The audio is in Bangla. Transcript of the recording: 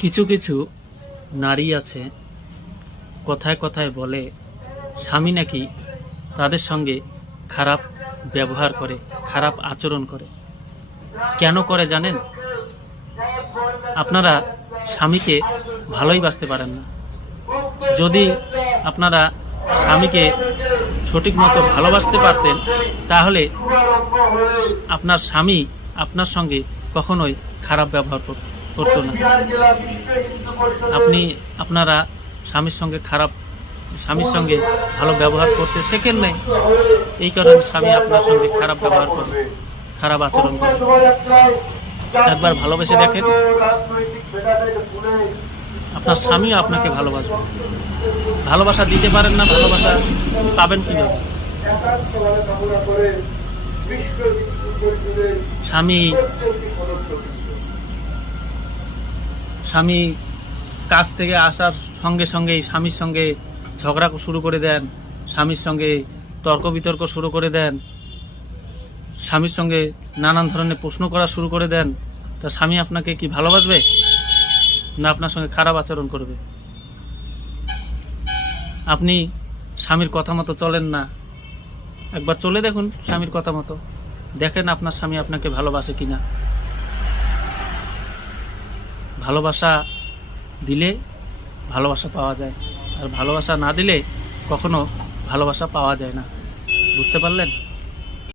কিছু কিছু নারী আছে কথায় কথায় বলে স্বামী নাকি তাদের সঙ্গে খারাপ ব্যবহার করে, খারাপ আচরণ করে। কেন করে জানেন? আপনারা স্বামীকে ভালোই বাসতে পারেন না। যদি আপনারা স্বামীকে সঠিক মতো ভালোবাসতে পারতেন, তাহলে আপনার স্বামী আপনার সঙ্গে কখনোই খারাপ ব্যবহার করতো না। আপনারা স্বামীর সঙ্গে ভালো ব্যবহার করতে শেখেন নাই, এই কারণে স্বামী আপনার সঙ্গে খারাপ ব্যবহার করে, খারাপ আচরণ করে। একবার ভালোবেসে দেখেন, আপনার স্বামীও আপনাকে ভালোবাসবে। ভালোবাসা দিতে পারেন না, ভালোবাসা পাবেন কিভাবে? স্বামী কাজ থেকে আসার সঙ্গে সঙ্গেই স্বামীর সঙ্গে ঝগড়া শুরু করে দেন, স্বামীর সঙ্গে তর্ক বিতর্ক শুরু করে দেন, স্বামীর সঙ্গে নানান ধরনের প্রশ্ন করা শুরু করে দেন, তা স্বামী আপনাকে কি ভালোবাসবে না আপনার সঙ্গে খারাপ আচরণ করবে? আপনি স্বামীর কথা মতো চলেন না, একবার চলে দেখুন স্বামীর কথা মতো, দেখেন আপনার স্বামী আপনাকে ভালোবাসে কিনা। ভালোবাসা দিলে ভালোবাসা পাওয়া যায়, আর ভালোবাসা না দিলে কখনো ভালোবাসা পাওয়া যায় না। বুঝতে পারলেন?